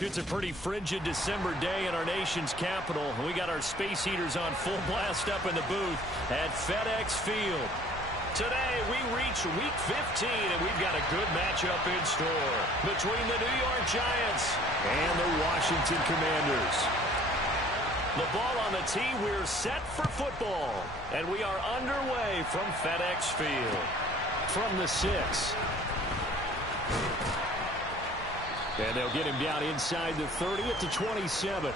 It's a pretty frigid December day in our nation's capital. We got our space heaters on full blast up in the booth at FedEx Field. Today, we reach Week 15, and we've got a good matchup in store between the New York Giants and the Washington Commanders. The ball on the tee, we're set for football, and we are underway from FedEx Field. From the 6. And they'll get him down inside the 30 at the 27.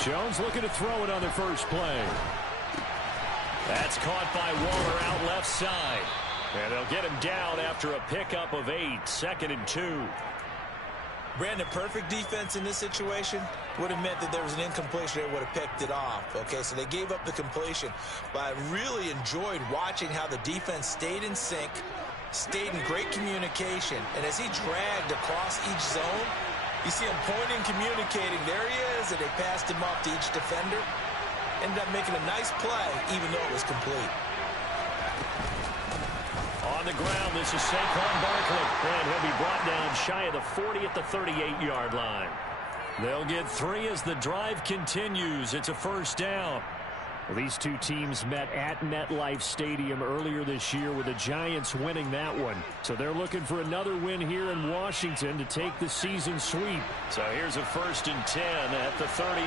Jones looking to throw it on the first play. That's caught by Waller out left side. And they'll get him down after a pickup of 8, 2nd and 2. Brandon, perfect defense in this situation would have meant that there was an incompletion. They would have picked it off. Okay, so they gave up the completion. But I really enjoyed watching how the defense stayed in sync, stayed in great communication. And as he dragged across each zone, you see him pointing, communicating. There he is, and they passed him off to each defender. Ended up making a nice play, even though it was complete. On the ground, this is Saquon Barkley. And he'll be brought down shy of the 40 at the 38-yard line. They'll get 3 as the drive continues. It's a first down. Well, these two teams met at MetLife Stadium earlier this year with the Giants winning that one. So they're looking for another win here in Washington to take the season sweep. So here's a 1st and 10 at the 38.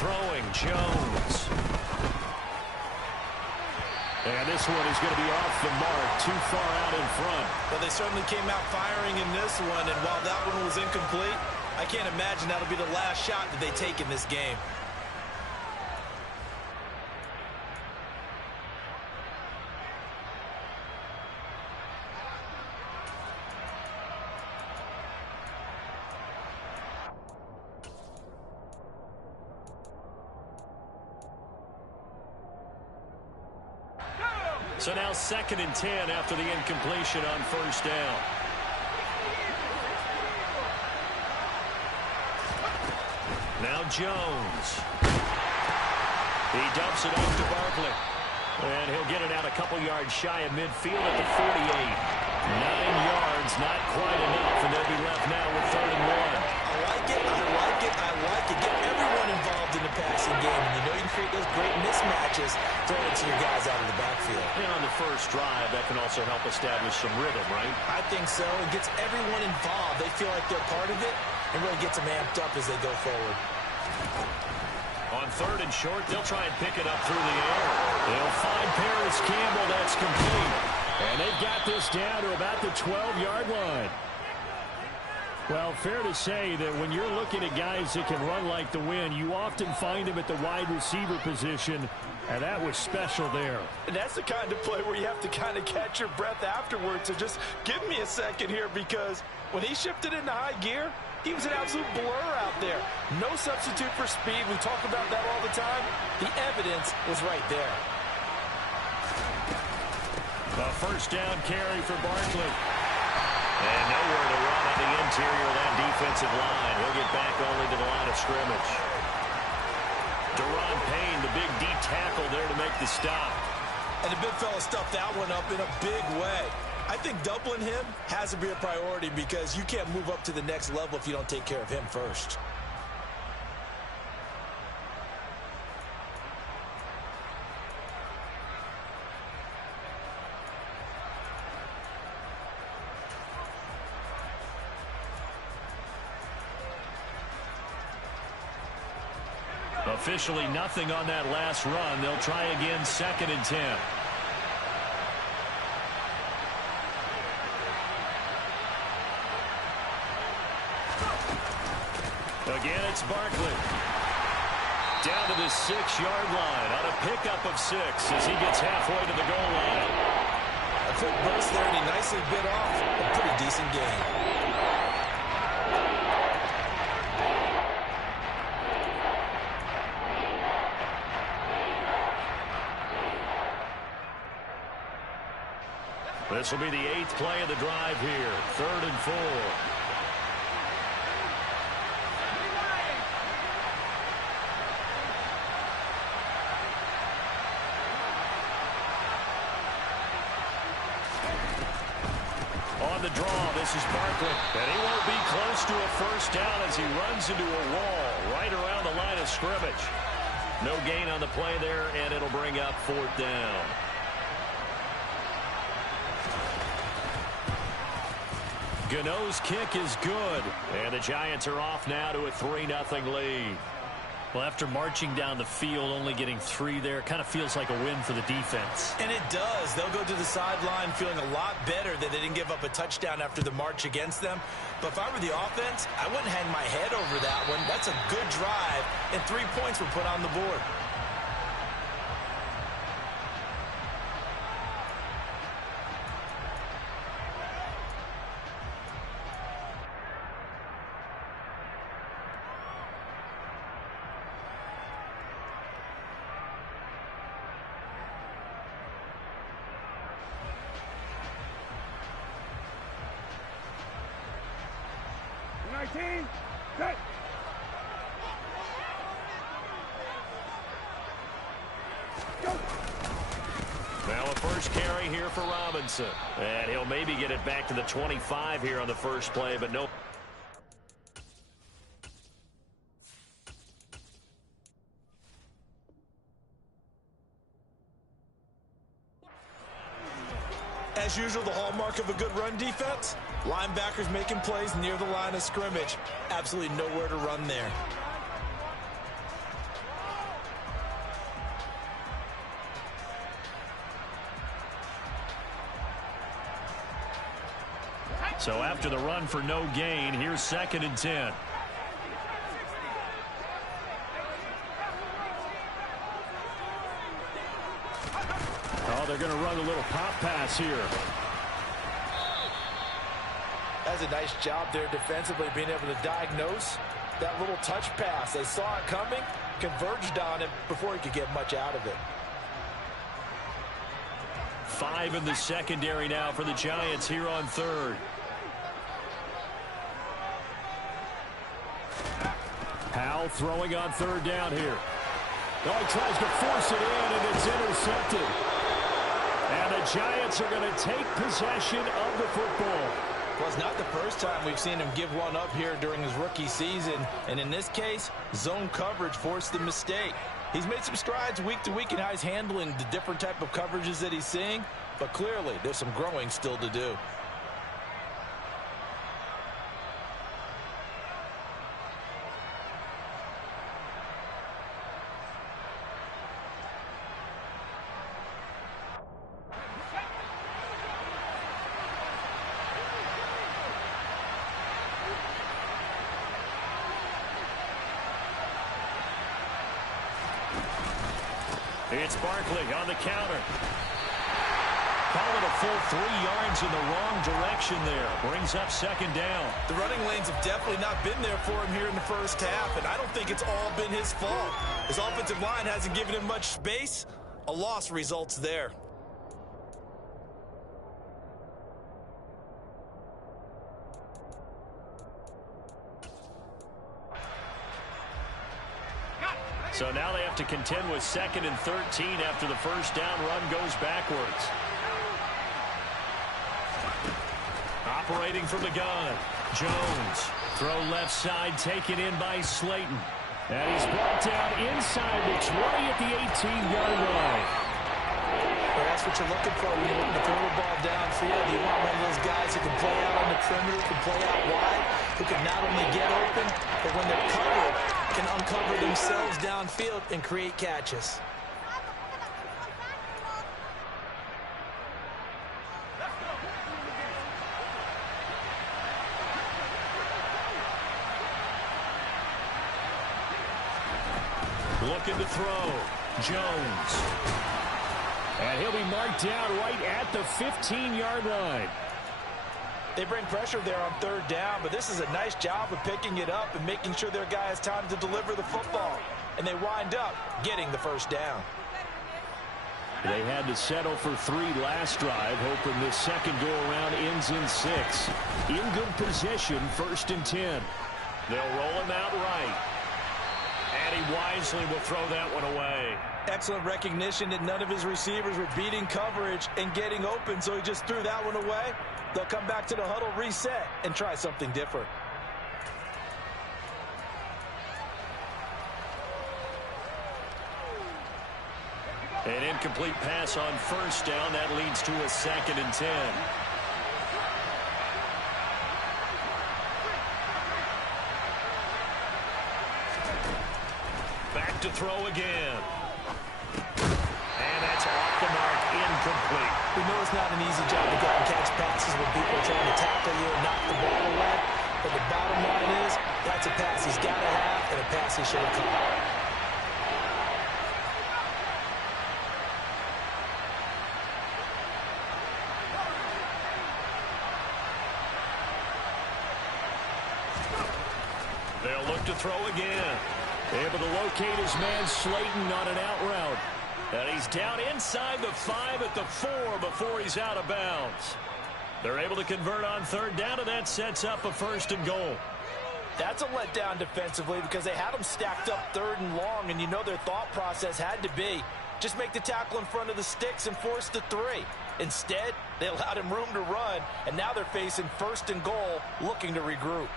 Throwing Jones. And this one is going to be off the mark, too far out in front. Well, they certainly came out firing in this one, and while that one was incomplete, I can't imagine that'll be the last shot that they take in this game. So now 2nd and 10 after the incompletion on first down. Now Jones. He dumps it off to Barkley. And he'll get it out a couple yards shy of midfield at the 48. 9 yards, not quite enough, and they'll be left now with 3rd and 1. I like it, I like it, I like it. Get everyone involved in the passing game. And you know you can create those great mismatches throwing it to your guys out of the backfield. And on the first drive, that can also help establish some rhythm, right? I think so. It gets everyone involved. They feel like they're part of it. And really gets them amped up as they go forward. On 3rd and short, they'll try and pick it up through the air. They'll find Paris Campbell. That's complete. And they've got this down to about the 12-yard line. Well, fair to say that when you're looking at guys that can run like the wind, you often find them at the wide receiver position, and that was special there. And that's the kind of play where you have to kind of catch your breath afterwards. So just give me a second here, because when he shifted into high gear, he was an absolute blur out there. No substitute for speed. We talk about that all the time. The evidence was right there. A first down carry for Barkley. And nowhere to run on the interior of that defensive line. He'll get back only to the line of scrimmage. Deron Payne, the big D tackle there to make the stop. And the big fella stuffed that one up in a big way. I think doubling him has to be a priority, because you can't move up to the next level if you don't take care of him first. Officially nothing on that last run. They'll try again, 2nd and 10. Again, it's Barkley. Down to the 6-yard line on a pickup of 6 as he gets halfway to the goal line. A quick burst there, and he nicely bit off a pretty decent gain. This will be the 8th play of the drive here. 3rd and 4. On the draw, this is Barkley. And he won't be close to a first down as he runs into a wall right around the line of scrimmage. No gain on the play there, and it'll bring up 4th down. Gano's kick is good, and the Giants are off now to a 3-0 lead. Well, after marching down the field, only getting 3 there, kind of feels like a win for the defense. And it does. They'll go to the sideline feeling a lot better that they didn't give up a touchdown after the march against them. But if I were the offense, I wouldn't hang my head over that one. That's a good drive, and 3 points were put on the board. Now a first carry here for Robinson. And he'll maybe get it back to the 25 here on the first play, but no. As usual, the hallmark of a good run defense, linebackers making plays near the line of scrimmage. Absolutely nowhere to run there. So after the run for no gain, here's 2nd and 10. Oh, they're going to run a little pop pass here. That's a nice job there defensively, being able to diagnose that little touch pass. They saw it coming, converged on him before he could get much out of it. 5 in the secondary now for the Giants here on 3rd. Powell throwing on 3rd down here. Oh, he tries to force it in, and it's intercepted. And the Giants are going to take possession of the football. Well, it's not the first time we've seen him give one up here during his rookie season. And in this case, zone coverage forced the mistake. He's made some strides week to week in how he's handling the different type of coverages that he's seeing. But clearly, there's some growing still to do. It's Barkley on the counter. Call it a full 3 yards in the wrong direction there. Brings up 2nd down. The running lanes have definitely not been there for him here in the first half, and I don't think it's all been his fault. His offensive line hasn't given him much space. A loss results there. So now they have to contend with 2nd and 13 after the first down run goes backwards. Operating from the gun, Jones. Throw left side, taken in by Slayton. And he's brought down inside the 20 at the 18-yard line. Well, that's what you're looking for when you're looking to throw the ball downfield. You want one of those guys who can play out on the perimeter, can play out wide, who can not only get open, but when they're covered, can uncover themselves downfield and create catches. Looking to throw. Jones. And he'll be marked down right at the 15-yard line. They bring pressure there on third down, but this is a nice job of picking it up and making sure their guy has time to deliver the football. And they wind up getting the first down. They had to settle for 3 last drive, hoping this second go-around ends in 6. In good position, 1st and 10. They'll roll him out right. And he wisely will throw that one away. Excellent recognition that none of his receivers were beating coverage and getting open, so he just threw that one away. They'll come back to the huddle, reset, and try something different. An incomplete pass on 1st down. That leads to a 2nd and 10. Back to throw again. And that's off the mark, incomplete. We know it's not an easy job to go out and catch passes when people are trying to tackle you and knock the ball away. But the bottom line is, that's a pass he's got to have and a pass he should have caught. They'll look to throw again. Able to locate his man Slayton on an out route. And he's down inside the 5 at the 4 before he's out of bounds. They're able to convert on 3rd down, and that sets up a 1st and goal. That's a letdown defensively because they had them stacked up 3rd and long, and you know their thought process had to be just make the tackle in front of the sticks and force the 3. Instead, they allowed him room to run, and now they're facing 1st and goal, looking to regroup.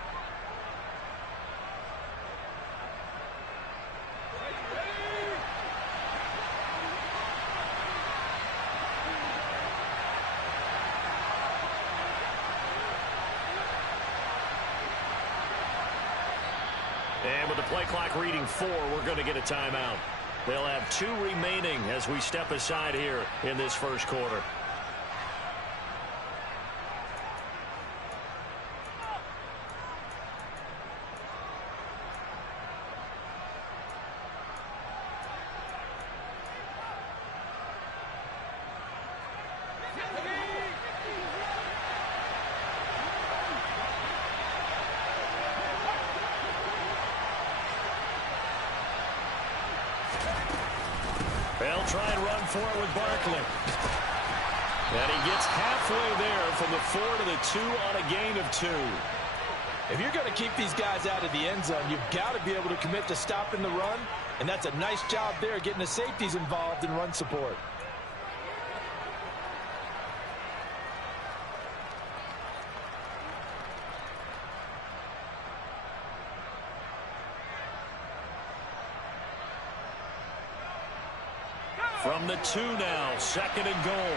And with the play clock reading 4, we're going to get a timeout. They'll have 2 remaining as we step aside here in this first quarter. They'll try and run for it with Barkley. And he gets halfway there from the 4 to the 2 on a gain of 2. If you're going to keep these guys out of the end zone, you've got to be able to commit to stopping the run, and that's a nice job there getting the safeties involved in run support. From the 2 now, 2nd and goal.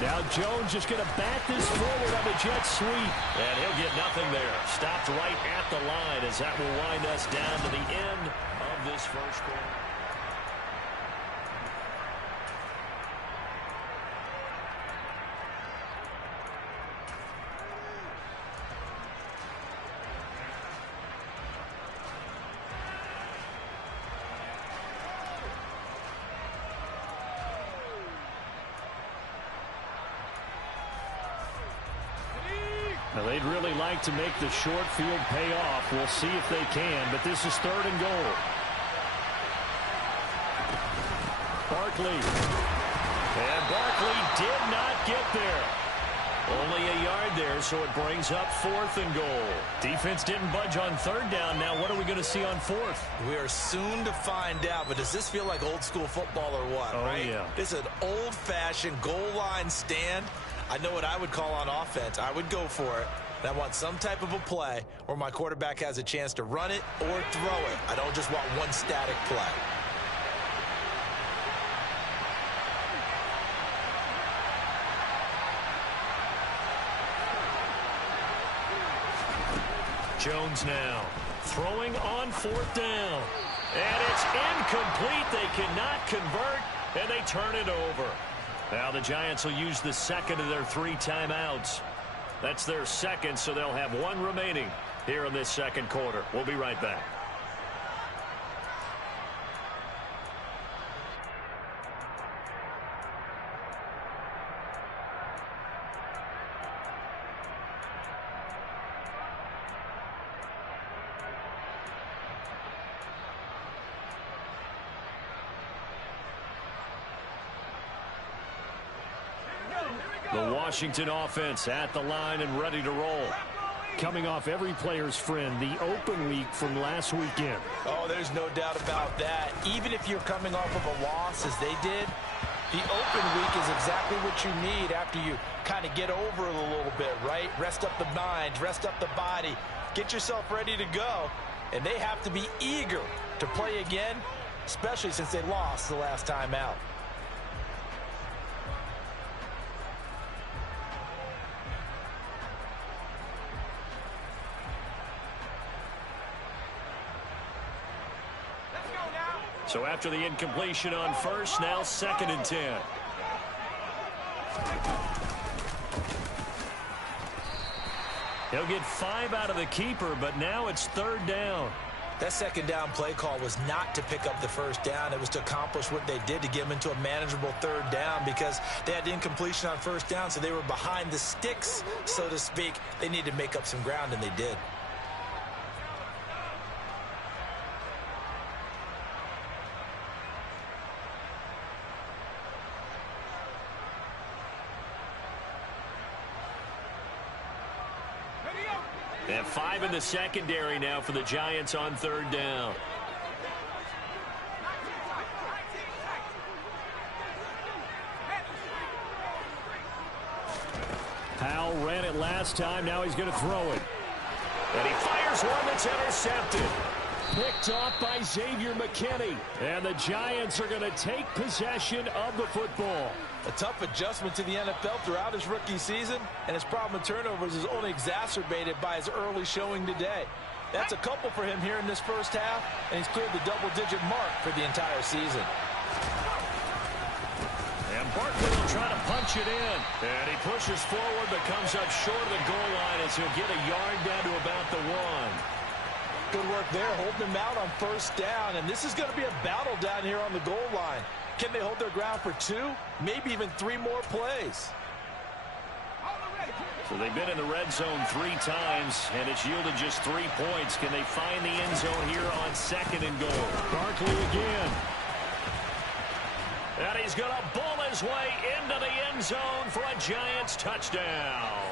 Now Jones just going to bat this forward on the jet sweep. And he'll get nothing there. Stopped right at the line as that will wind us down to the end of this first quarter. Now they'd really like to make the short field pay off. We'll see if they can, but this is 3rd and goal. Barkley. And Barkley did not get there. Only a yard there, so it brings up 4th and goal. Defense didn't budge on 3rd down. Now what are we going to see on 4th? We are soon to find out, but does this feel like old school football or what? Oh, right? Yeah. This is an old-fashioned goal line stand. I know what I would call on offense. I would go for it. And I want some type of a play where my quarterback has a chance to run it or throw it. I don't just want one static play. Jones now throwing on 4th down. And it's incomplete. They cannot convert, and they turn it over. Now the Giants will use the 2nd of their 3 timeouts. That's their 2nd, so they'll have 1 remaining. here in this second quarter. We'll be right back. The Washington offense at the line and ready to roll. Coming off every player's friend, the open week from last weekend. Oh, there's no doubt about that. Even if you're coming off of a loss as they did, the open week is exactly what you need after you kind of get over it a little bit, right? Rest up the mind, rest up the body, get yourself ready to go. And they have to be eager to play again, especially since they lost the last time out. So after the incompletion on first, now 2nd and 10. He'll get 5 out of the keeper, but now it's 3rd down. That 2nd down play call was not to pick up the 1st down. It was to accomplish what they did to get them into a manageable 3rd down because they had incompletion on 1st down, so they were behind the sticks, so to speak. They needed to make up some ground, and they did. And 5 in the secondary now for the Giants on 3rd down. Powell ran it last time. Now he's going to throw it. And he fires one that's intercepted. Picked off by Xavier McKinney. And the Giants are going to take possession of the football. A tough adjustment to the NFL throughout his rookie season, and his problem with turnovers is only exacerbated by his early showing today. That's a couple for him here in this first half, and he's cleared the double-digit mark for the entire season. And Barkley will try to punch it in. And he pushes forward but comes up short of the goal line as he'll get a yard down to about the 1. Good work there, holding him out on 1st down, and this is going to be a battle down here on the goal line. Can they hold their ground for 2, maybe even 3 more plays? So they've been in the red zone 3 times, and it's yielded just 3 points. Can they find the end zone here on 2nd and goal? Barkley again. And he's going to bull his way into the end zone for a Giants touchdown.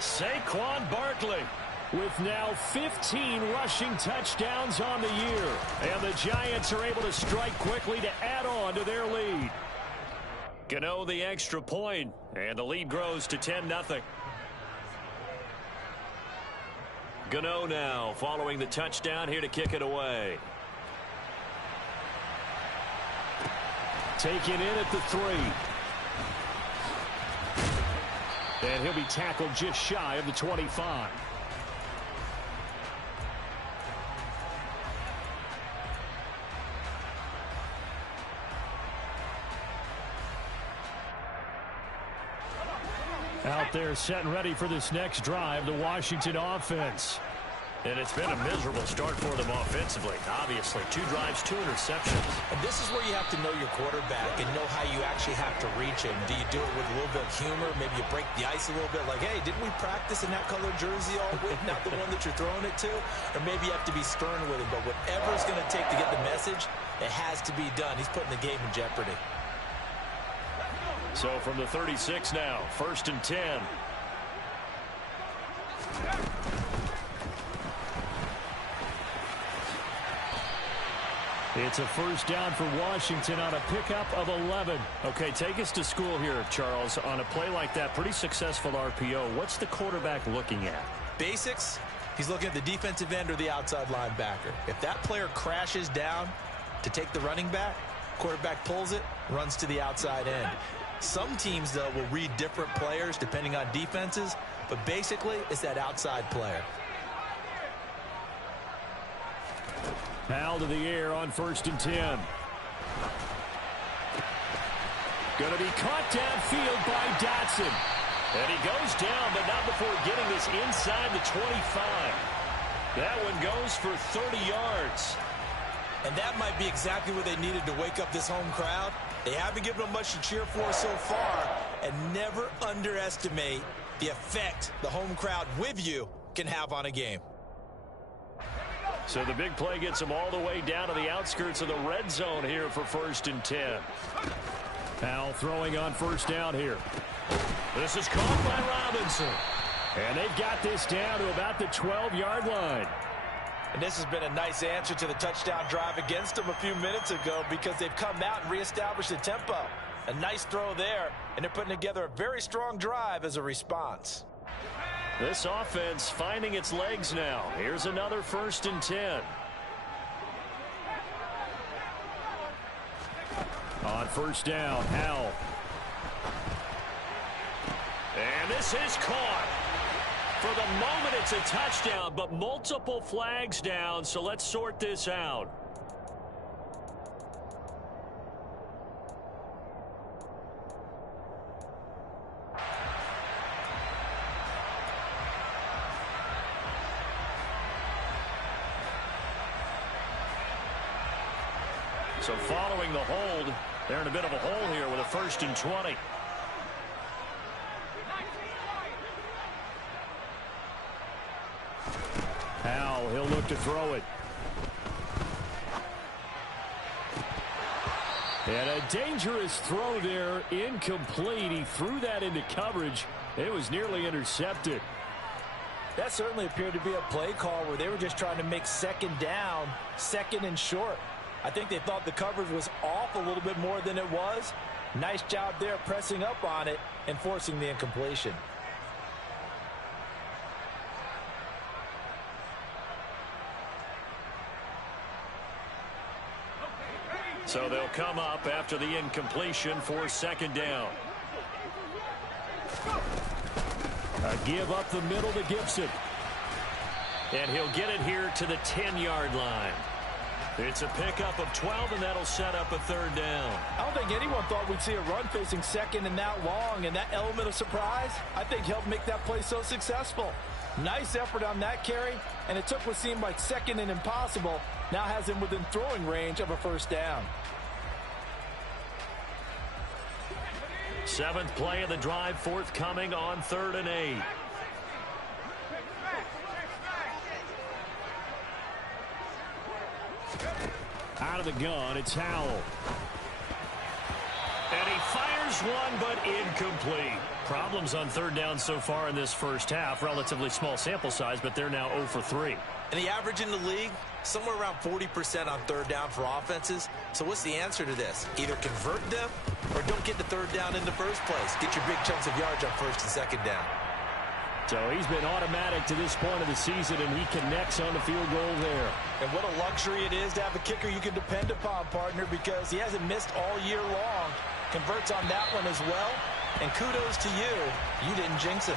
Saquon Barkley with now 15 rushing touchdowns on the year. And the Giants are able to strike quickly to add on to their lead. Gano the extra point, and the lead grows to 10-0. Gano now following the touchdown here to kick it away. Taken in at the 3. And he'll be tackled just shy of the 25. Out there set and ready for this next drive, the Washington offense. And it's been a miserable start for them offensively. Obviously, 2 drives, 2 interceptions. And this is where you have to know your quarterback and know how you actually have to reach him. Do you do it with a little bit of humor? Maybe you break the ice a little bit like, hey, didn't we practice in that color jersey all week? Not the one that you're throwing it to? Or maybe you have to be stern with him. But whatever it's going to take to get the message, it has to be done. He's putting the game in jeopardy. So from the 36 now, 1st and 10. It's a 1st down for Washington on a pickup of 11. Okay, take us to school here, Charles. On a play like that, pretty successful RPO. What's the quarterback looking at? Basics, he's looking at the defensive end or the outside linebacker. If that player crashes down to take the running back, quarterback pulls it, runs to the outside end. Some teams, though, will read different players depending on defenses, but basically it's that outside player. Powell to the air on 1st and 10. Going to be caught downfield by Dotson. And he goes down, but not before getting this inside the 25. That one goes for 30 yards. And that might be exactly what they needed to wake up this home crowd. They haven't given them much to cheer for so far, and never underestimate the effect the home crowd with you can have on a game. So the big play gets them all the way down to the outskirts of the red zone here for 1st and 10. Powell throwing on 1st down here. This is caught by Robinson. And they've got this down to about the 12-yard line. And this has been a nice answer to the touchdown drive against them a few minutes ago because they've come out and reestablished the tempo. A nice throw there, and they're putting together a very strong drive as a response. This offense finding its legs now. Here's another 1st and 10. On 1st down, Howell. And this is caught. For the moment, it's a touchdown, but multiple flags down, so let's sort this out. So following the hold, they're in a bit of a hole here with a 1st and 20. Powell, he'll look to throw it. And a dangerous throw there, incomplete. He threw that into coverage. It was nearly intercepted. That certainly appeared to be a play call where they were just trying to make 2nd down, 2nd and short. I think they thought the coverage was off a little bit more than it was. Nice job there pressing up on it and forcing the incompletion. So they'll come up after the incompletion for 2nd down. A give up the middle to Gibson. And he'll get it here to the 10-yard line. It's a pickup of 12, and that'll set up a 3rd down. I don't think anyone thought we'd see a run facing 2nd and that long, and that element of surprise, I think, helped make that play so successful. Nice effort on that carry, and it took what seemed like 2nd and impossible, now has him within throwing range of a 1st down. 7th play of the drive forthcoming on 3rd and 8. Out of the gun, it's Howell. And he fires one, but incomplete. Problems on 3rd down so far in this 1st half. Relatively small sample size, but they're now 0 for 3. And the average in the league, somewhere around 40% on 3rd down for offenses. So what's the answer to this? Either convert them or don't get the 3rd down in the first place. Get your big chunks of yards on 1st and 2nd down. So he's been automatic to this point of the season, and he connects on the field goal there. And what a luxury it is to have a kicker you can depend upon, partner, because he hasn't missed all year long. Converts on that one as well. And kudos to you. You didn't jinx him.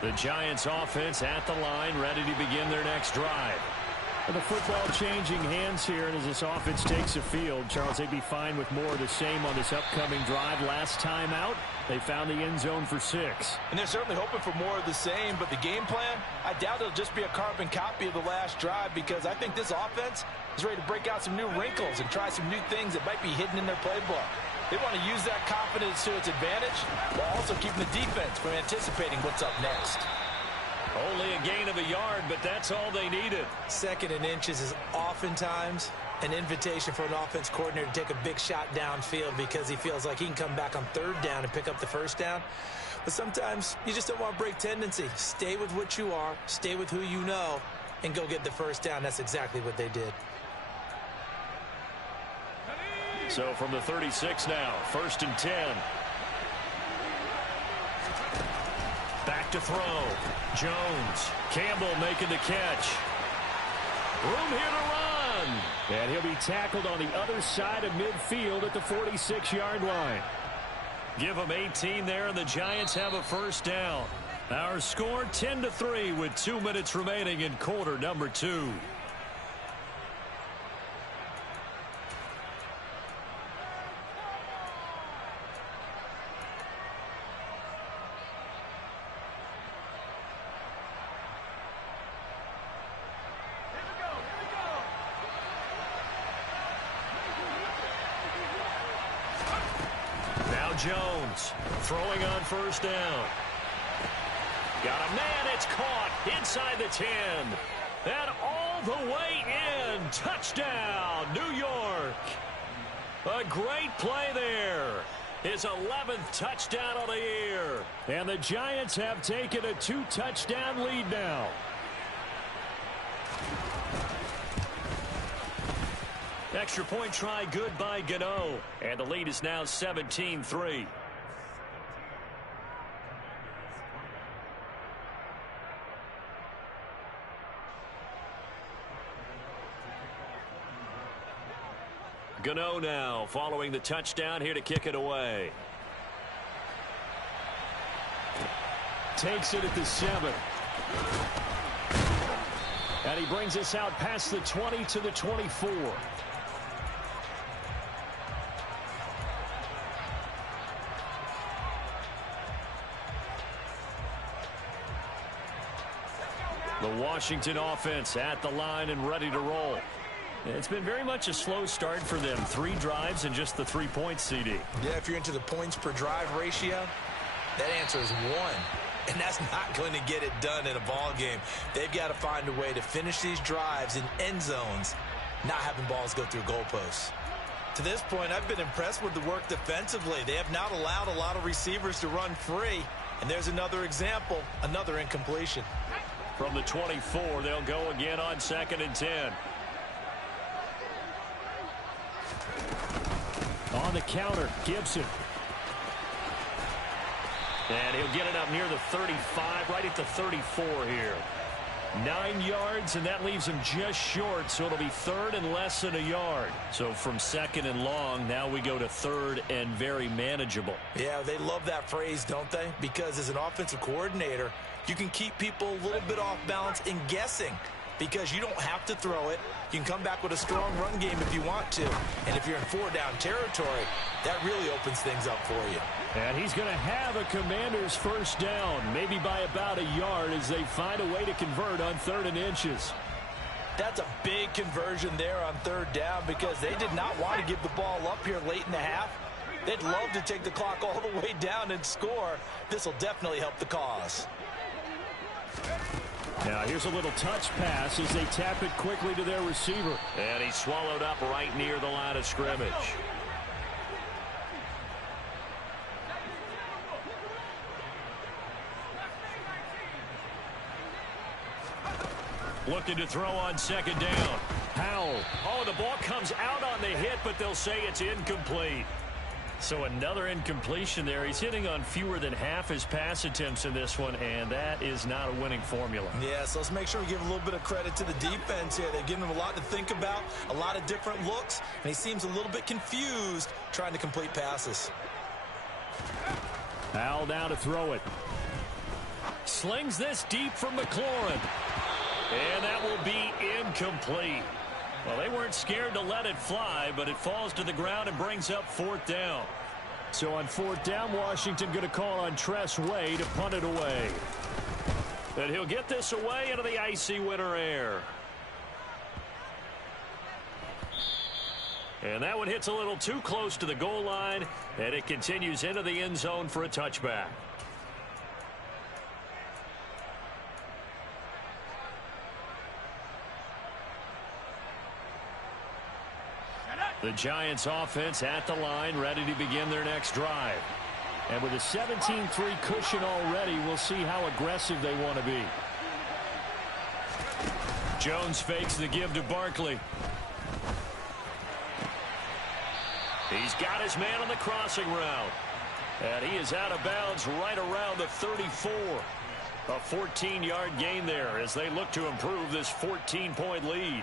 The Giants offense at the line, ready to begin their next drive. And the football changing hands here, and as this offense takes the field, Charles, they'd be fine with more of the same on this upcoming drive. Last time out, they found the end zone for 6. And they're certainly hoping for more of the same, but the game plan, I doubt it'll just be a carbon copy of the last drive, because I think this offense is ready to break out some new wrinkles and try some new things that might be hidden in their playbook. They want to use that confidence to its advantage while also keeping the defense from anticipating what's up next. Only a gain of a yard, but that's all they needed. 2nd and inches is oftentimes an invitation for an offense coordinator to take a big shot downfield because he feels like he can come back on 3rd down and pick up the 1st down. But sometimes you just don't want to break tendency. Stay with what you are, stay with who you know, and go get the 1st down. That's exactly what they did. So from the 36 now, 1st and 10. Back to throw. Jones. Campbell making the catch. Room here to run. And he'll be tackled on the other side of midfield at the 46-yard line. Give them 18 there, and the Giants have a first down. Our score 10-3 with 2 minutes remaining in quarter number 2. Jones throwing on first down. Got a man. It's caught inside the 10. And all the way in. Touchdown, New York. A great play there. His 11th touchdown of the year. And the Giants have taken a 2-touchdown lead now. Extra point try good by Gano. And the lead is now 17-3. Gano now following the touchdown here to kick it away. Takes it at the 7. And he brings us out past the 20 to the 24. The Washington offense at the line and ready to roll. It's been very much a slow start for them. 3 drives and just the 3 points, CD. Yeah, if you're into the points per drive ratio, that answer is 1. And that's not going to get it done in a ball game. They've got to find a way to finish these drives in end zones, not having balls go through goalposts. To this point, I've been impressed with the work defensively. They have not allowed a lot of receivers to run free. And there's another example, another incompletion. From the 24, they'll go again on 2nd and 10. On the counter, Gibson. And he'll get it up near the 35, right at the 34 here. 9 yards, and that leaves him just short, so it'll be 3rd and less than a yard. So from 2nd and long, now we go to 3rd and very manageable. Yeah, they love that phrase, don't they? Because as an offensive coordinator, you can keep people a little bit off balance and guessing because you don't have to throw it. You can come back with a strong run game if you want to. And if you're in 4-down territory, that really opens things up for you. And he's going to have a Commander's first down, maybe by about a yard as they find a way to convert on 3rd and inches. That's a big conversion there on 3rd down because they did not want to give the ball up here late in the half. They'd love to take the clock all the way down and score. This will definitely help the cause. Now here's a little touch pass as they tap it quickly to their receiver. And he's swallowed up right near the line of scrimmage. Looking to throw on 2nd down. Powell. Oh, the ball comes out on the hit, but they'll say it's incomplete. So another incompletion there. He's hitting on fewer than half his pass attempts in this one, and that is not a winning formula. Yeah, so let's make sure we give a little bit of credit to the defense here. They've given him a lot to think about, a lot of different looks, and he seems a little bit confused trying to complete passes. Powell now to throw it. Slings this deep from McLaurin. And that will be incomplete. Well, they weren't scared to let it fly, but it falls to the ground and brings up 4th down. So on 4th down, Washington going to call on Tress Way to punt it away. And he'll get this away into the icy winter air. And that one hits a little too close to the goal line, and it continues into the end zone for a touchback. The Giants offense at the line, ready to begin their next drive. And with a 17-3 cushion already, we'll see how aggressive they want to be. Jones fakes the give to Barkley. He's got his man on the crossing route. And he is out of bounds right around the 34. A 14-yard gain there as they look to improve this 14-point lead.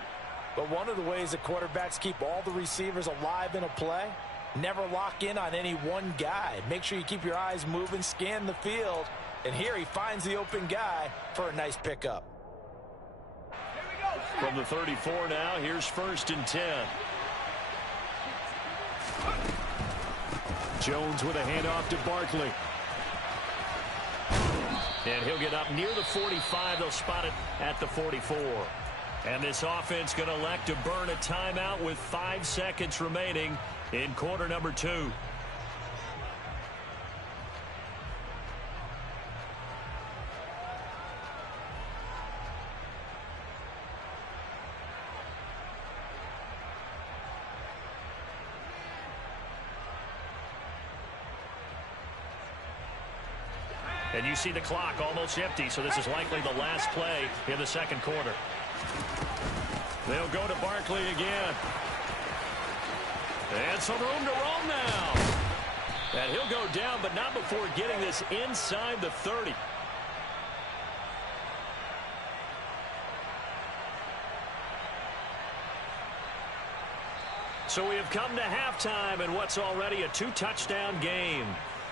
But one of the ways that quarterbacks keep all the receivers alive in a play never lock in on any one guy. Make sure you keep your eyes moving, scan the field, and here he finds the open guy for a nice pickup. From the 34 now, here's 1st and 10. Jones with a handoff to Barkley. And he'll get up near the 45. They'll spot it at the 44. And this offense going to elect to burn a timeout with 5 seconds remaining in quarter number 2. And you see the clock almost empty, so this is likely the last play in the second quarter. They'll go to Barkley again. And some room to roam now. And he'll go down, but not before getting this inside the 30. So we have come to halftime in what's already a 2-touchdown game.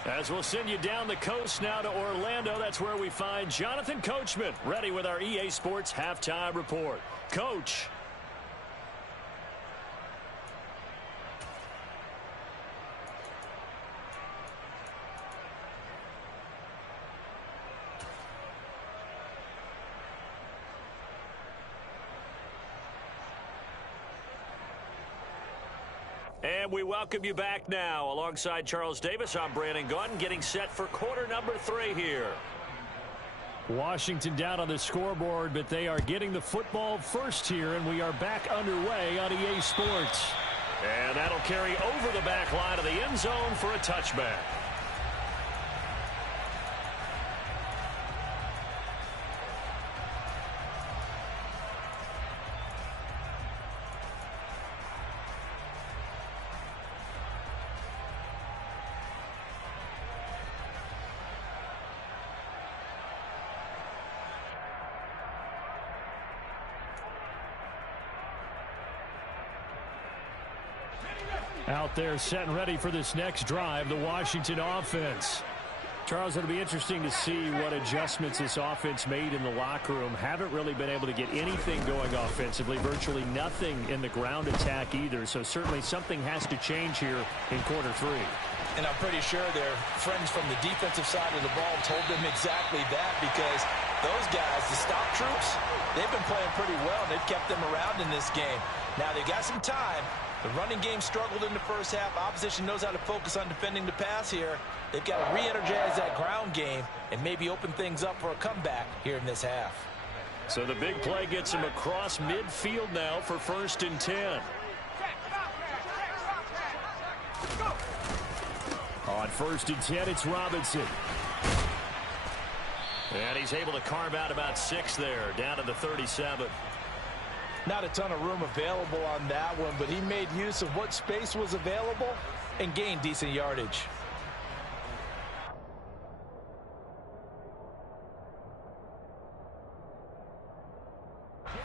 As we'll send you down the coast now to Orlando, that's where we find Jonathan Coachman ready with our EA Sports Halftime Report. Coach. And we welcome you back now. Alongside Charles Davis, I'm Brandon Gaudin, getting set for quarter number 3 here. Washington down on the scoreboard, but they are getting the football first here, and we are back underway on EA Sports. And that'll carry over the back line of the end zone for a touchback. Out there set and ready for this next drive, the Washington offense. Charles, it'll be interesting to see what adjustments this offense made in the locker room. Haven't really been able to get anything going offensively, virtually nothing in the ground attack either. So certainly something has to change here in quarter 3. And I'm pretty sure their friends from the defensive side of the ball told them exactly that, because those guys, the stop troops, they've been playing pretty well, and they've kept them around in this game. Now they got some time. The running game struggled in the first half. Opposition knows how to focus on defending the pass here. They've got to re-energize that ground game and maybe open things up for a comeback here in this half. So the big play gets him across midfield now for 1st and 10. On 1st and 10, it's Robinson. And he's able to carve out about 6 there, down to the 37. Not a ton of room available on that one, but he made use of what space was available and gained decent yardage.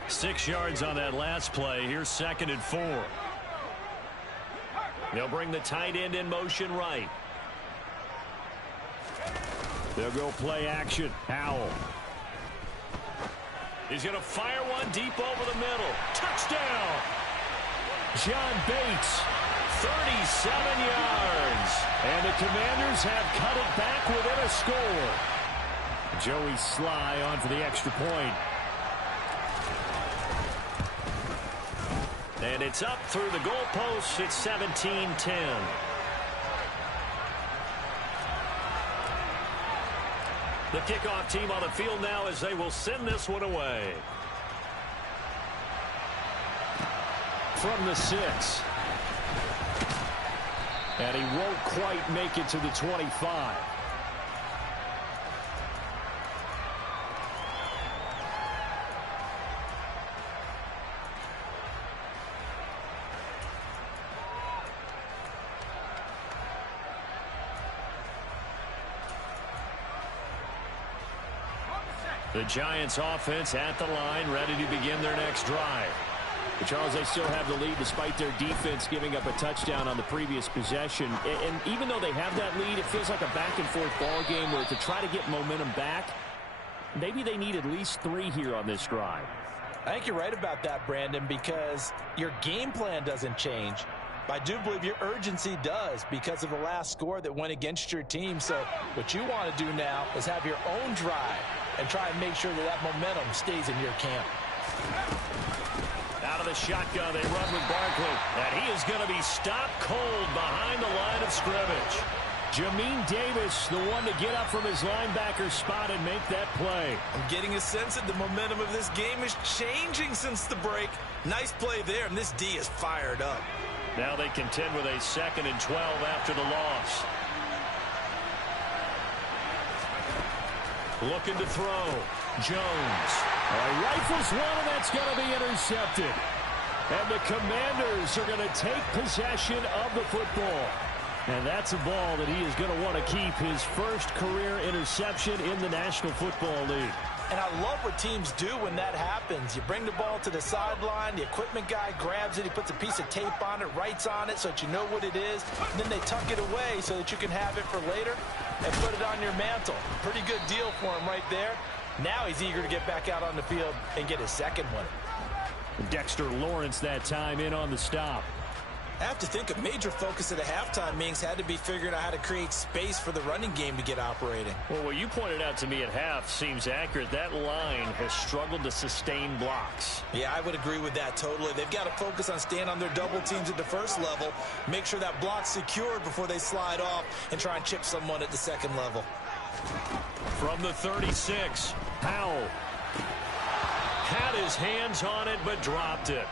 Six yards on that last play. Here's 2nd and 4. They'll bring the tight end in motion right. They'll go play action. Howell. He's going to fire one deep over the middle. Touchdown! John Bates. 37 yards. And the Commanders have cut it back within a score. Joey Sly on for the extra point. And it's up through the goalposts. It's 17-10. The kickoff team on the field now as they will send this one away. From the 6. And he won't quite make it to the 25. The Giants offense at the line, ready to begin their next drive. But Charles, they still have the lead despite their defense giving up a touchdown on the previous possession. And even though they have that lead, it feels like a back-and-forth ball game where to try to get momentum back, maybe they need at least 3 here on this drive. I think you're right about that, Brandon, because your game plan doesn't change. I do believe your urgency does because of the last score that went against your team. So what you want to do now is have your own drive and try and make sure that that momentum stays in your camp. Out of the shotgun, they run with Barkley. And he is going to be stopped cold behind the line of scrimmage. Jamin Davis, the one to get up from his linebacker spot and make that play. I'm getting a sense that the momentum of this game is changing since the break. Nice play there, and this D is fired up. Now they contend with a 2nd and 12 after the loss. Looking to throw. Jones. Rifles one, and that's going to be intercepted. And the Commanders are going to take possession of the football. And that's a ball that he is going to want to keep, his first career interception in the National Football League. And I love what teams do when that happens. You bring the ball to the sideline, the equipment guy grabs it, he puts a piece of tape on it, writes on it so that you know what it is, and then they tuck it away so that you can have it for later and put it on your mantle. Pretty good deal for him right there. Now he's eager to get back out on the field and get his second one. Dexter Lawrence that time in on the stop. I have to think a major focus of the halftime meetings had to be figuring out how to create space for the running game to get operating. Well, what you pointed out to me at half seems accurate. That line has struggled to sustain blocks. Yeah, I would agree with that totally. They've got to focus on staying on their double teams at the first level, make sure that block's secured before they slide off and try and chip someone at the second level. From the 36, Powell had his hands on it but dropped it.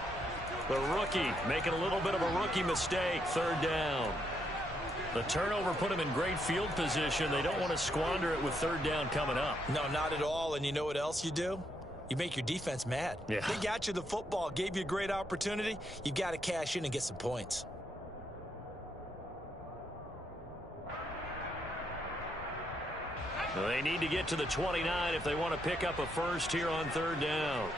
The rookie making a little bit of a rookie mistake, 3rd down. The turnover put him in great field position. They don't want to squander it with 3rd down coming up. No, not at all. And you know what else you do? You make your defense mad. Yeah. They got you the football, gave you a great opportunity. You've got to cash in and get some points. They need to get to the 29 if they want to pick up a first here on 3rd down.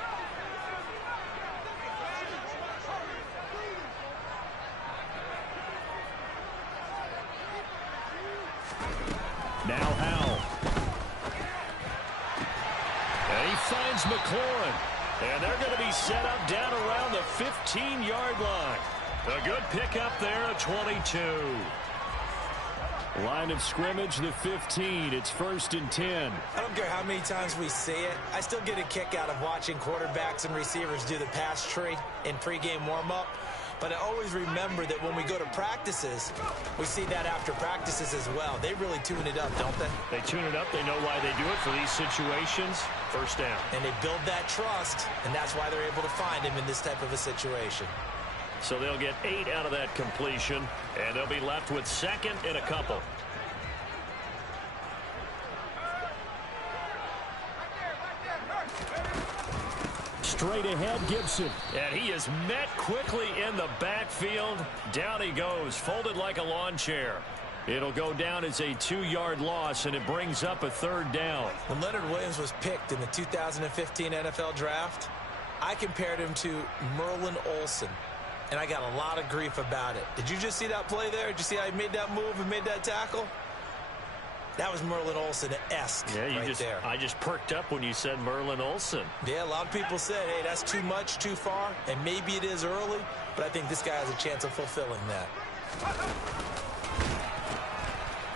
Now Howell. And he finds McLaurin. And they're going to be set up down around the 15-yard line. A good pickup there at 22. Line of scrimmage, the 15. It's 1st and 10. I don't care how many times we say it. I still get a kick out of watching quarterbacks and receivers do the pass tree in pregame warm-up. But I always remember that when we go to practices, we see that after practices as well. They really tune it up, don't they? They tune it up. They know why they do it for these situations. 1st down. And they build that trust, and that's why they're able to find him in this type of a situation. So they'll get 8 out of that completion, and they'll be left with 2nd and a couple. Straight ahead, Gibson. And he is met quickly in the backfield. Down he goes, folded like a lawn chair. It'll go down as a 2-yard loss, and it brings up a 3rd down. When Leonard Williams was picked in the 2015 NFL Draft, I compared him to Merlin Olsen, and I got a lot of grief about it. Did you just see that play there? Did you see how he made that move and made that tackle? That was Merlin Olsen-esque there. I just perked up when you said Merlin Olsen. Yeah, a lot of people said, hey, that's too much, too far, and maybe it is early, but I think this guy has a chance of fulfilling that.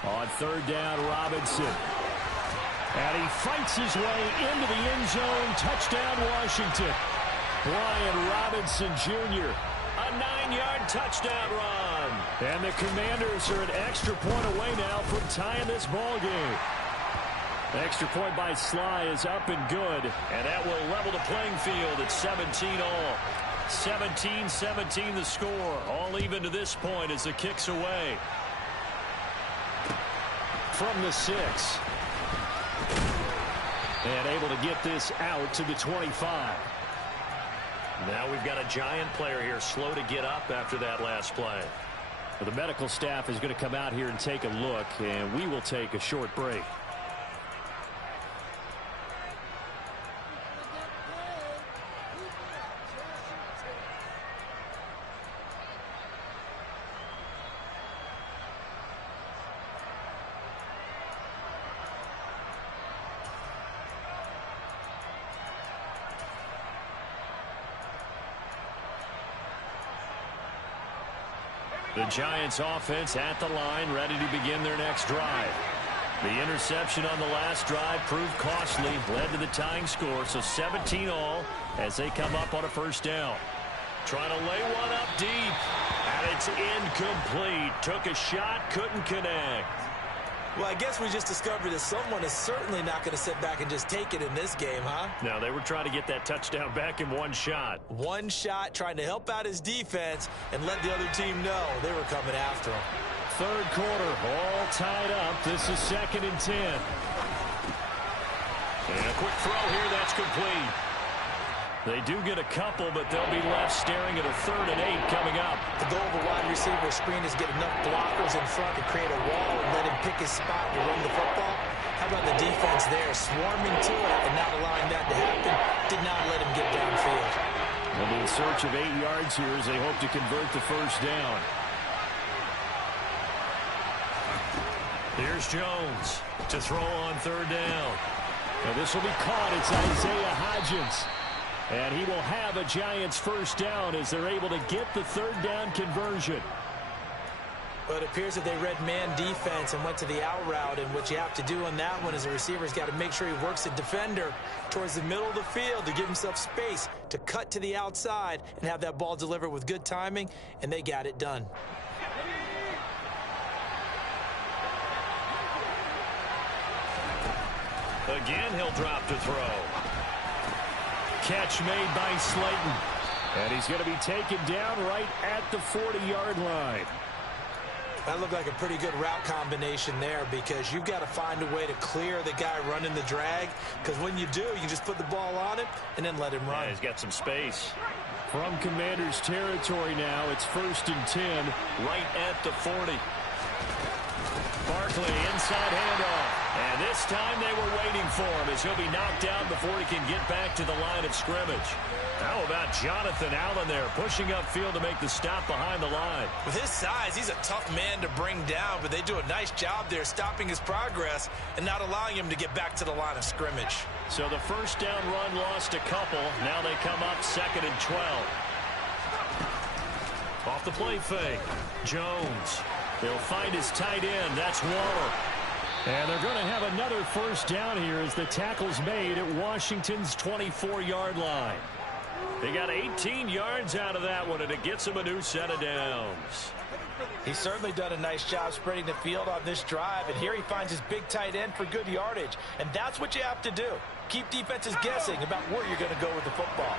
On 3rd down, Robinson. And he fights his way into the end zone. Touchdown, Washington. Brian Robinson Jr. A 9-yard touchdown run. And the Commanders are an extra point away now from tying this ball game. The extra point by Sly is up and good. And that will level the playing field at 17 all. 17-17 the score. All even to this point as the kick's away. From the 6. And able to get this out to the 25. Now we've got a giant player here, slow to get up after that last play. Well, the medical staff is going to come out here and take a look, and we will take a short break. The Giants offense at the line, ready to begin their next drive. The interception on the last drive proved costly, led to the tying score, so 17 all as they come up on a first down. Trying to lay one up deep, and it's incomplete. Took a shot, couldn't connect. Well, I guess we just discovered that someone is certainly not going to sit back and just take it in this game, huh? No, they were trying to get that touchdown back in one shot. One shot, trying to help out his defense and let the other team know they were coming after him. Third quarter, all tied up. This is 2nd and 10. And a quick throw here, that's complete. They do get a couple, but they'll be left staring at a 3rd and 8 coming up. The goal of a wide receiver screen is get enough blockers in front to create a wall and let him pick his spot to run the football. How about the defense there, swarming to it and not allowing that to happen? Did not let him get downfield. They'll be in search of 8 yards here as they hope to convert the first down. Here's Jones to throw on 3rd down. Now this will be caught. It's Isaiah Hodgins. And he will have a Giants first down as they're able to get the 3rd down conversion. Well, it appears that they read man defense and went to the out route, and what you have to do on that one is the receiver's got to make sure he works the defender towards the middle of the field to give himself space to cut to the outside and have that ball delivered with good timing, and they got it done. Again, he'll drop to throw. Catch made by Slayton. And he's going to be taken down right at the 40-yard line. That looked like a pretty good route combination there because you've got to find a way to clear the guy running the drag, because when you do, you just put the ball on him and then let him run. Yeah, he's got some space. From Commanders territory now, it's 1st and 10. Right at the 40. Barkley, inside handoff. And this time they were waiting for him as he'll be knocked down before he can get back to the line of scrimmage. How about Jonathan Allen there, pushing upfield to make the stop behind the line? With his size, he's a tough man to bring down, but they do a nice job there stopping his progress and not allowing him to get back to the line of scrimmage. So the first down run lost a couple. Now they come up 2nd and 12. Off the play fake. Jones. He'll find his tight end. That's Waller. And they're going to have another first down here as the tackle's made at Washington's 24-yard line. They got 18 yards out of that one, and it gets them a new set of downs. He's certainly done a nice job spreading the field on this drive, and here he finds his big tight end for good yardage. And that's what you have to do. Keep defenses guessing about where you're going to go with the football.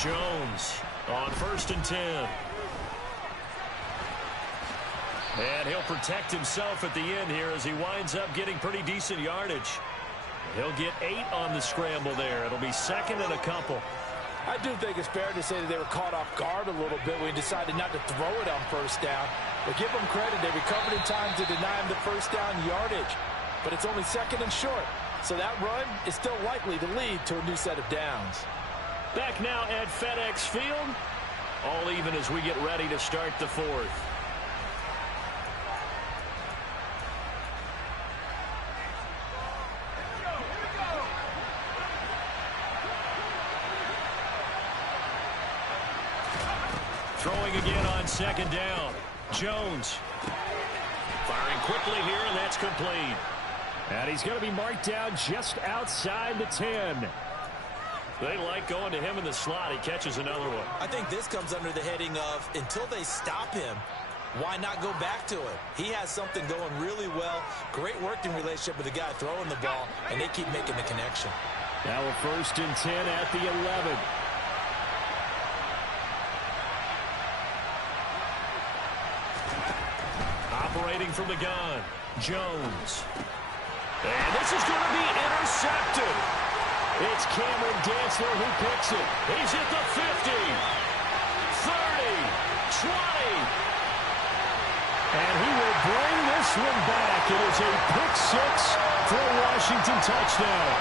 Jones on 1st and 10. And he'll protect himself at the end here as he winds up getting pretty decent yardage. He'll get 8 on the scramble there. It'll be 2nd and a couple. I do think it's fair to say that they were caught off guard a little bit when he decided not to throw it on first down. But give them credit. They recovered in time to deny him the first down yardage. But it's only 2nd and short. So that run is still likely to lead to a new set of downs. Back now at FedEx Field. All even as we get ready to start the 4th. Throwing again on 2nd down. Jones. Firing quickly here, and that's complete. And he's going to be marked down just outside the 10. They like going to him in the slot. He catches another one. I think this comes under the heading of until they stop him, why not go back to it? He has something going really well. Great working relationship with the guy throwing the ball, and they keep making the connection. Now a 1st and 10 at the 11. Operating from the gun, Jones. And this is going to be intercepted. It's Cameron Dantzler who picks it. He's at the 50, 30, 20. And he will bring this one back. It is a pick 6 for a Washington touchdown.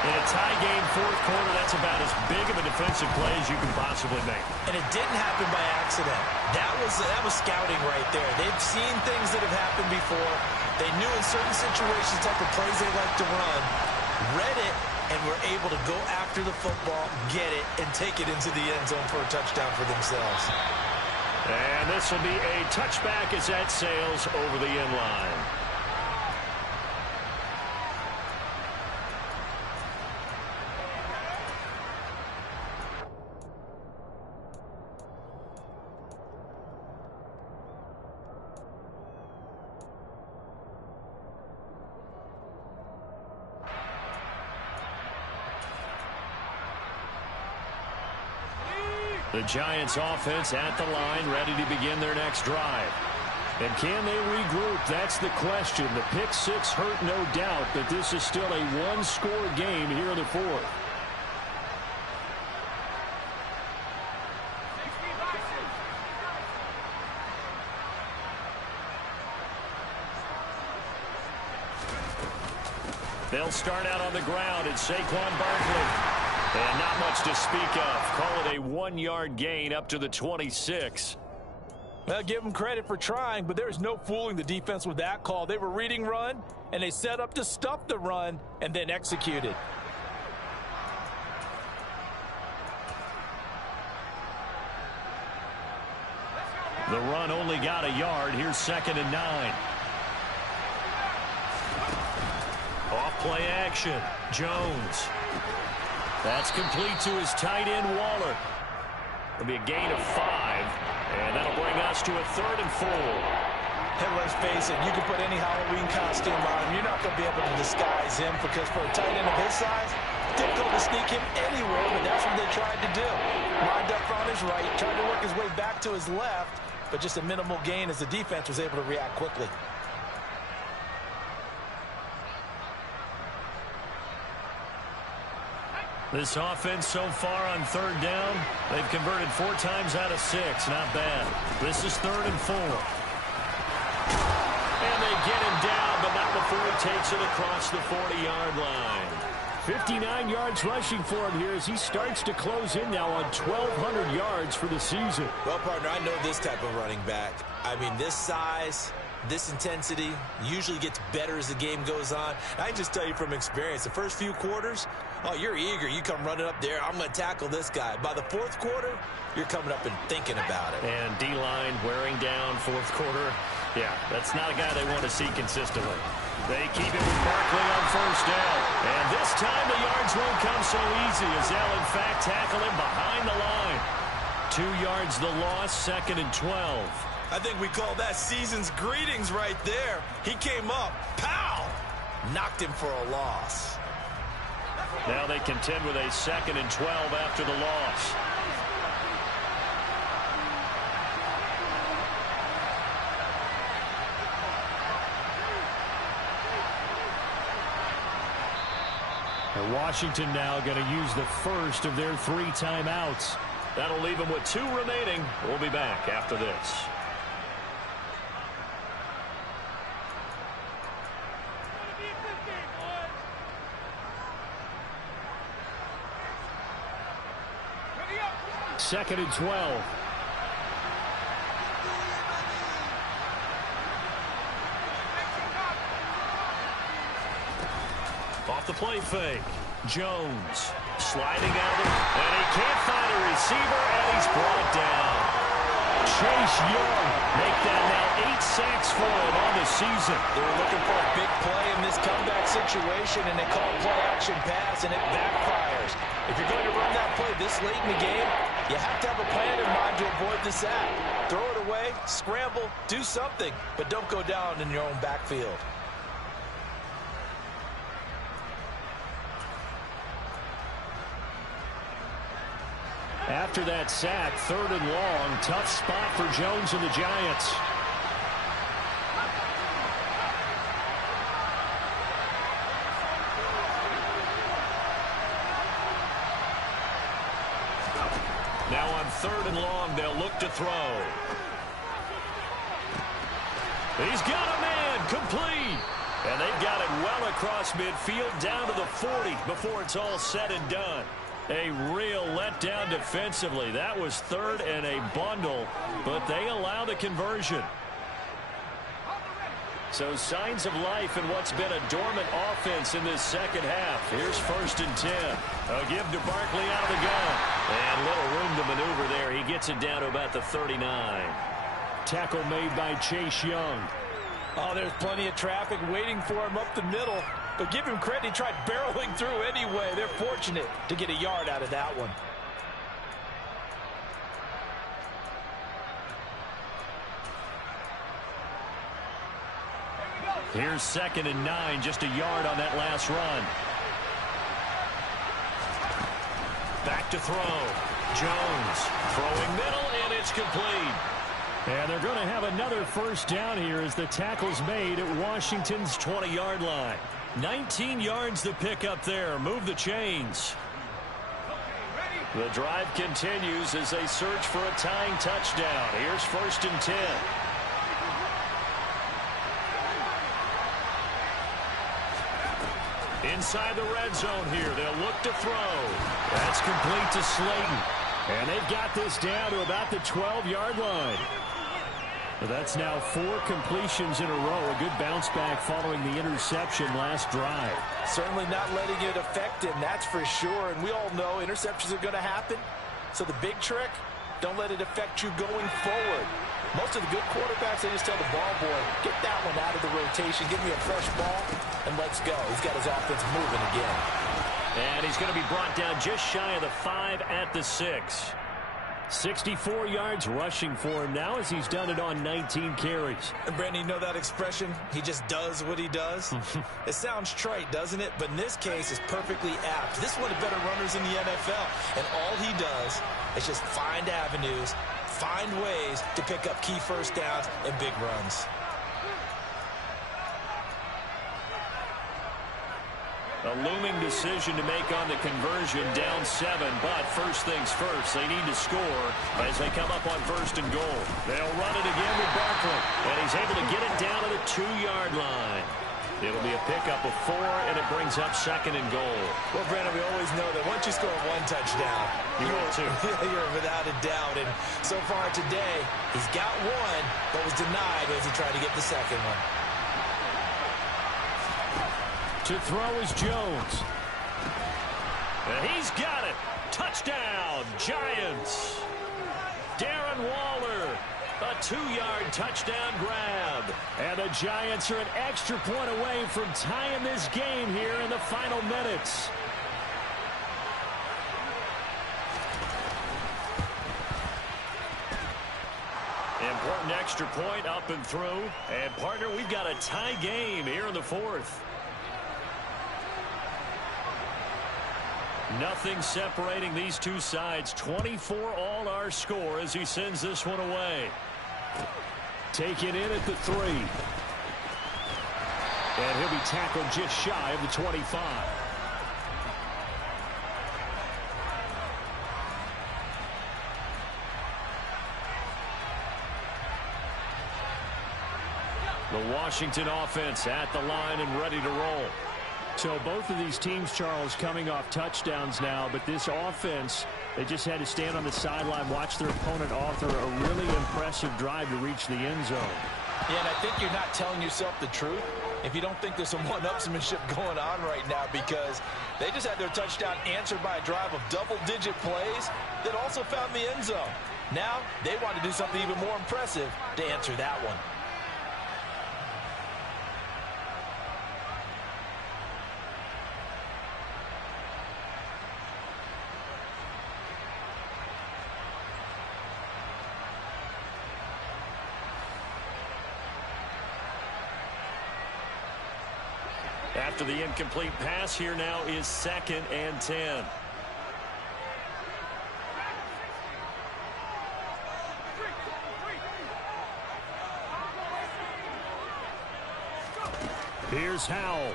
In a tie game fourth quarter, that's about as big of a defensive play as you can possibly make. And it didn't happen by accident. That was scouting right there. They've seen things that have happened before. They knew in certain situations the type of plays they like to run, read it, and were able to go after the football, get it, and take it into the end zone for a touchdown for themselves. And this will be a touchback as that sails over the end line. The Giants offense at the line, ready to begin their next drive. And can they regroup? That's the question. The pick six hurt, no doubt, but this is still a one-score game here in the fourth. They'll start out on the ground. It's Saquon Barkley. And not much to speak of. Call it a 1-yard gain up to the 26. Well, give them credit for trying, but there's no fooling the defense with that call. They were reading run, and they set up to stuff the run and then executed. The run only got a yard. Here's 2nd and 9. Off play action. Jones. That's complete to his tight end, Waller. It'll be a gain of 5, and that'll bring us to a 3rd and 4. Hey, let's face it, you can put any Halloween costume on him. You're not going to be able to disguise him because for a tight end of his size, difficult to sneak him anywhere, but that's what they tried to do. Lined up on his right, tried to work his way back to his left, but just a minimal gain as the defense was able to react quickly. This offense so far on 3rd down, they've converted 4 times out of 6. Not bad. This is 3rd and 4. And they get him down, but not before he takes it across the 40-yard line. 59 yards rushing for him here as he starts to close in now on 1,200 yards for the season. Well, partner, I know this type of running back. I mean, this size, this intensity usually gets better as the game goes on. I can just tell you from experience, the first few quarters, oh, you're eager. You come running up there. I'm going to tackle this guy. By the 4th quarter, you're coming up and thinking about it. And D-line wearing down 4th quarter. Yeah, that's not a guy they want to see consistently. They keep it with Barkley on 1st down. And this time the yards won't come so easy as they'll, in fact, tackle him behind the line. 2 yards the loss, 2nd and 12. I think we call that season's greetings right there. He came up, pow, knocked him for a loss. Now they contend with a 2nd and 12 after the loss. And Washington now going to use the first of their 3 timeouts. That'll leave them with 2 remaining. We'll be back after this. Second and 12. Off the play fake. Jones sliding out of it, and he can't find a receiver, and he's brought down. Chase Young make that now 8 sacks for him on the season. They were looking for a big play in this comeback situation, and they called play-action pass, and it backfires. If you're going to run that play this late in the game, you have to have a plan in mind to avoid the sack. Throw it away, scramble, do something, but don't go down in your own backfield. After that sack, 3rd and long, tough spot for Jones and the Giants. Now on 3rd and long, they'll look to throw. He's got a man, complete. And they've got it well across midfield down to the 40 before it's all said and done. A real letdown defensively. That was third and a bundle, but they allow the conversion. So signs of life in what's been a dormant offense in this second half. Here's 1st and 10. A give to Barkley out of the gun. And little room to maneuver there. He gets it down to about the 39. Tackle made by Chase Young. Oh, there's plenty of traffic waiting for him up the middle. But give him credit, he tried barreling through anyway. They're fortunate to get a yard out of that one. Here's 2nd and 9, just a yard on that last run. Back to throw. Jones throwing middle, and it's complete. And they're going to have another 1st down here as the tackle's made at Washington's 20-yard line. 19 yards to pick up there. Move the chains. The drive continues as they search for a tying touchdown. Here's 1st and 10. Inside the red zone here. They'll look to throw. That's complete to Slayton. And they've got this down to about the 12-yard line. That's now 4 completions in a row. A good bounce back following the interception last drive. Certainly not letting it affect him, that's for sure. And we all know interceptions are going to happen. So the big trick, don't let it affect you going forward. Most of the good quarterbacks, they just tell the ball boy, get that one out of the rotation, give me a fresh ball, and let's go. He's got his offense moving again. And he's going to be brought down just shy of the 5 at the 6. 64 yards rushing for him now as he's done it on 19 carries. And Brandon, you know that expression? He just does what he does? It sounds trite, doesn't it? But in this case, it's perfectly apt. This is one of the better runners in the NFL. And all he does is just find avenues, find ways to pick up key 1st downs and big runs. A looming decision to make on the conversion, down 7, but first things first, they need to score as they come up on 1st and goal. They'll run it again with Barkley, and he's able to get it down to the 2-yard line. It'll be a pickup of 4, and it brings up 2nd and goal. Well, Brandon, we always know that once you score 1 touchdown, you're without a doubt. And so far today, he's got 1, but was denied as he tried to get the 2nd one. To throw is Jones. And he's got it. Touchdown, Giants. Darren Waller, a 2-yard touchdown grab. And the Giants are an extra point away from tying this game here in the final minutes. Important extra point up and through. And, partner, we've got a tie game here in the 4th. Nothing separating these two sides. 24 all our score as he sends this one away. Taken in at the 3. And he'll be tackled just shy of the 25. The Washington offense at the line and ready to roll. So both of these teams, Charles, coming off touchdowns now, but this offense, they just had to stand on the sideline, watch their opponent author a really impressive drive to reach the end zone. Yeah, and I think you're not telling yourself the truth if you don't think there's some one-upsmanship going on right now, because they just had their touchdown answered by a drive of double-digit plays that also found the end zone. Now they want to do something even more impressive to answer that one. After the incomplete pass, here now is 2nd and 10. Here's Howell.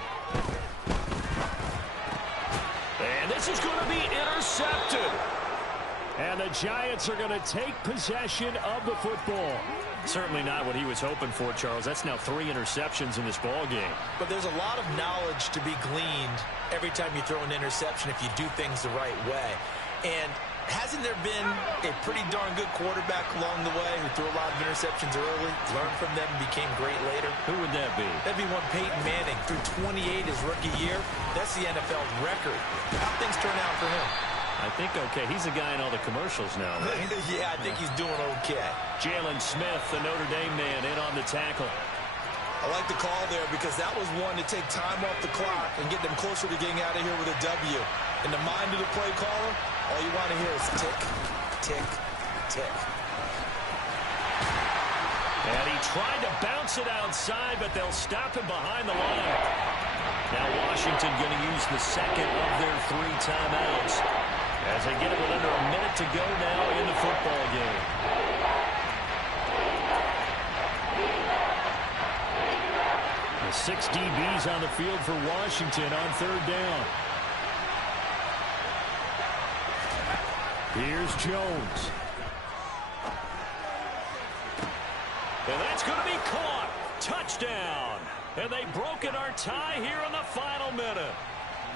And this is going to be intercepted. And the Giants are going to take possession of the football. Certainly not what he was hoping for, Charles. That's now 3 interceptions in this ball game. But there's a lot of knowledge to be gleaned every time you throw an interception if you do things the right way. And hasn't there been a pretty darn good quarterback along the way who threw a lot of interceptions early, learned from them, and became great later? Who would that be? That'd be one Peyton Manning. Threw 28 his rookie year. That's the NFL's record. How things turn out for him? I think okay. He's a guy in all the commercials now, right? Yeah, I think he's doing okay. Jalen Smith, the Notre Dame man, in on the tackle. I like the call there because that was one to take time off the clock and get them closer to getting out of here with a W. In the mind of the play caller, all you want to hear is tick, tick, tick. And he tried to bounce it outside, but they'll stop him behind the line. Now Washington going to use the second of their 3 timeouts as they get it with under a minute to go now in the football game. The 6 DBs on the field for Washington on 3rd down. Here's Jones. And that's going to be caught. Touchdown. And they've broken our tie here in the final minute.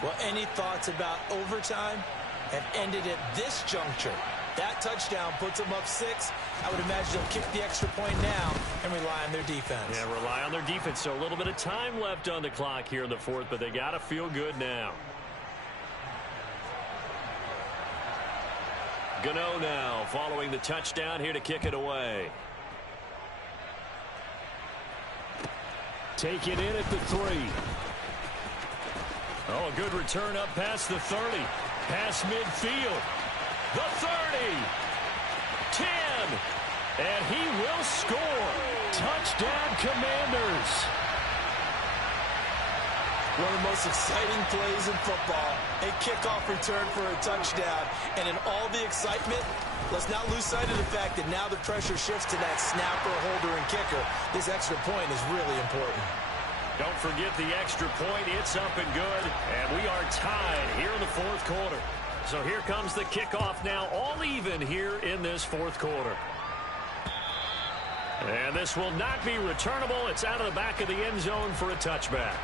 Well, any thoughts about overtime have ended at this juncture? That touchdown puts them up 6. I would imagine they'll kick the extra point now and rely on their defense. Yeah, rely on their defense. So a little bit of time left on the clock here in the 4th, but they got to feel good now. Gano now following the touchdown here to kick it away. Take it in at the 3. Oh, a good return up past the 30. Past midfield. The 30. 10. And he will score. Touchdown, Commanders. One of the most exciting plays in football. A kickoff return for a touchdown. And in all the excitement, let's not lose sight of the fact that now the pressure shifts to that snapper, holder, and kicker. This extra point is really important. Don't forget the extra point. It's up and good. And we are tied here in the 4th quarter. So here comes the kickoff now, all even here in this 4th quarter. And this will not be returnable. It's out of the back of the end zone for a touchback.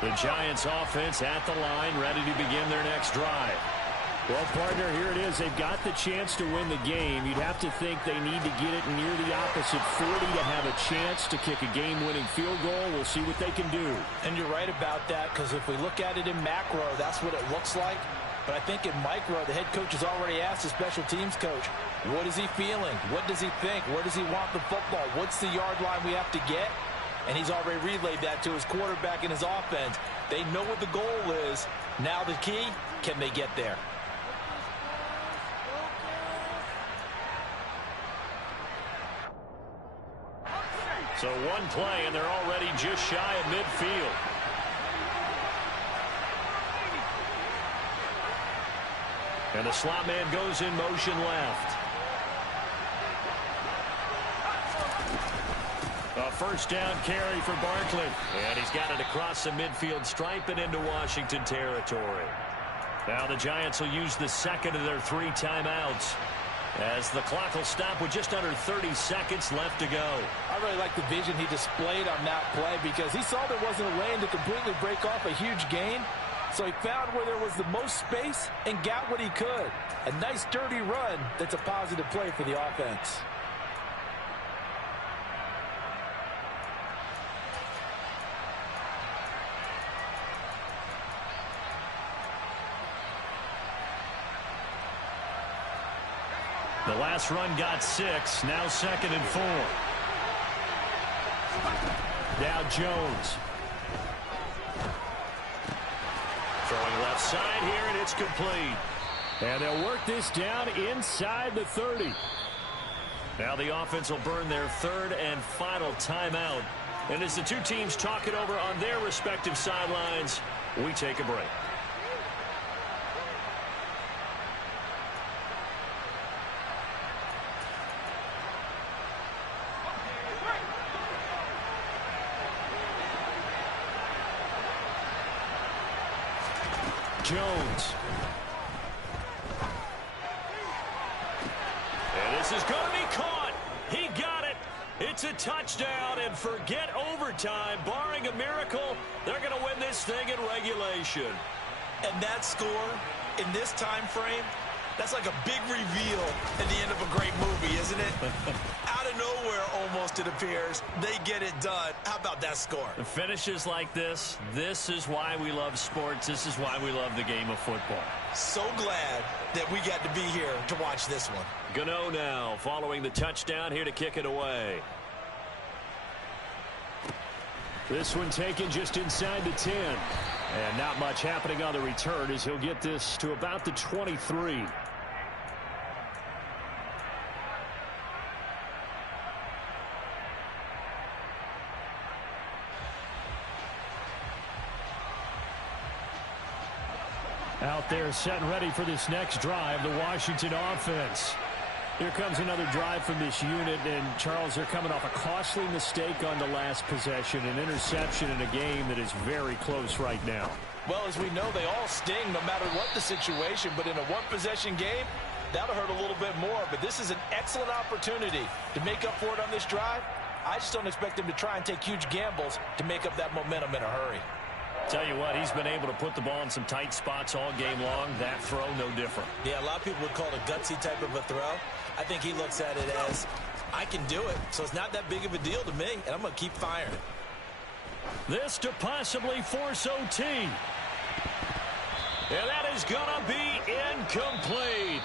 The Giants offense at the line, ready to begin their next drive. Well, partner, here it is. They've got the chance to win the game. You'd have to think they need to get it near the opposite 40 to have a chance to kick a game-winning field goal. We'll see what they can do. And you're right about that, because if we look at it in macro, that's what it looks like. But I think in micro, the head coach has already asked the special teams coach, what is he feeling? What does he think? Where does he want the football? What's the yard line we have to get? And he's already relayed that to his quarterback and his offense. They know what the goal is. Now the key, can they get there? So one play, and they're already just shy of midfield. And the slot man goes in motion left. A first down carry for Barkley. And he's got it across the midfield stripe and into Washington territory. Now the Giants will use the second of their 3 timeouts, as the clock will stop with just under 30 seconds left to go. I really like the vision he displayed on that play, because he saw there wasn't a lane to completely break off a huge gain. So he found where there was the most space and got what he could. A nice dirty run that's a positive play for the offense. The last run got 6. Now 2nd and 4. Now Jones. Throwing left side here, and it's complete. And they'll work this down inside the 30. Now the offense will burn their 3rd and final timeout. And as the two teams talk it over on their respective sidelines, we take a break. Jones. And this is going to be caught. He got it. It's a touchdown, and forget overtime. Barring a miracle, they're going to win this thing in regulation. And that score in this time frame, that's like a big reveal at the end of a great movie, isn't it? Out of nowhere, almost, it appears, they get it done. How about that score? The finishes like this is why we love sports. This is why we love the game of football. So glad that we got to be here to watch this one. Gano now following the touchdown, here to kick it away. This one taken just inside the 10. And not much happening on the return as he'll get this to about the 23. Out there set and ready for this next drive, the Washington offense. Here comes another drive from this unit, and Charles, they're coming off a costly mistake on the last possession, an interception in a game that is very close right now. Well, as we know, they all sting no matter what the situation, but in a one-possession game, that'll hurt a little bit more. But this is an excellent opportunity to make up for it on this drive. I just don't expect them to try and take huge gambles to make up that momentum in a hurry. Tell you what, he's been able to put the ball in some tight spots all game long. That throw, no different. Yeah, a lot of people would call it a gutsy type of a throw. I think he looks at it as, I can do it, so it's not that big of a deal to me, and I'm going to keep firing. This to possibly force OT. And that is going to be incomplete.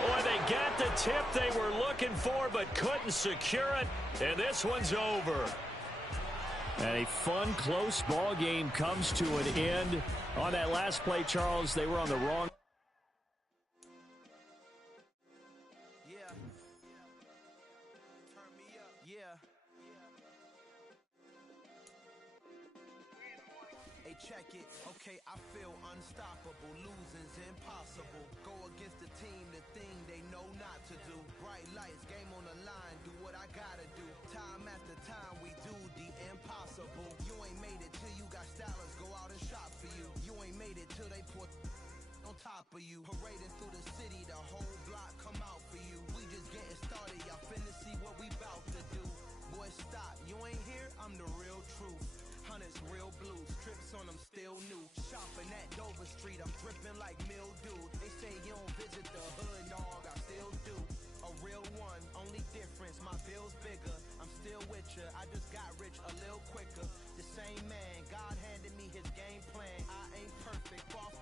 Boy, they got the tip they were looking for, but couldn't secure it, and this one's over. And a fun, close ball game comes to an end. On that last play, Charles, they were on the wrong. Yeah. Turn me up. Yeah. Hey, check it. Okay, I feel unstoppable. Losing's impossible. Go against the team, the thing they know not to do. Bright lights, game on the line. Do what I gotta do. Time after time, we do the impossible. You ain't made it till you got stylers go out and shop for you. You ain't made it till they put on top of you. Parading through the city, the whole block come out for you. We just getting started, y'all finna see what we bout to do. Boy, stop, you ain't here, I'm the real truth. Hunters, real blues, trips on them still new. Shopping at Dover Street, I'm dripping like mildew. They say you don't visit the hood, dog, I still do. A real one, only difference, my bill's bigger. I'm still with ya, I just got rich a little quicker. The same man, God handed me his game plan. I ain't perfect, far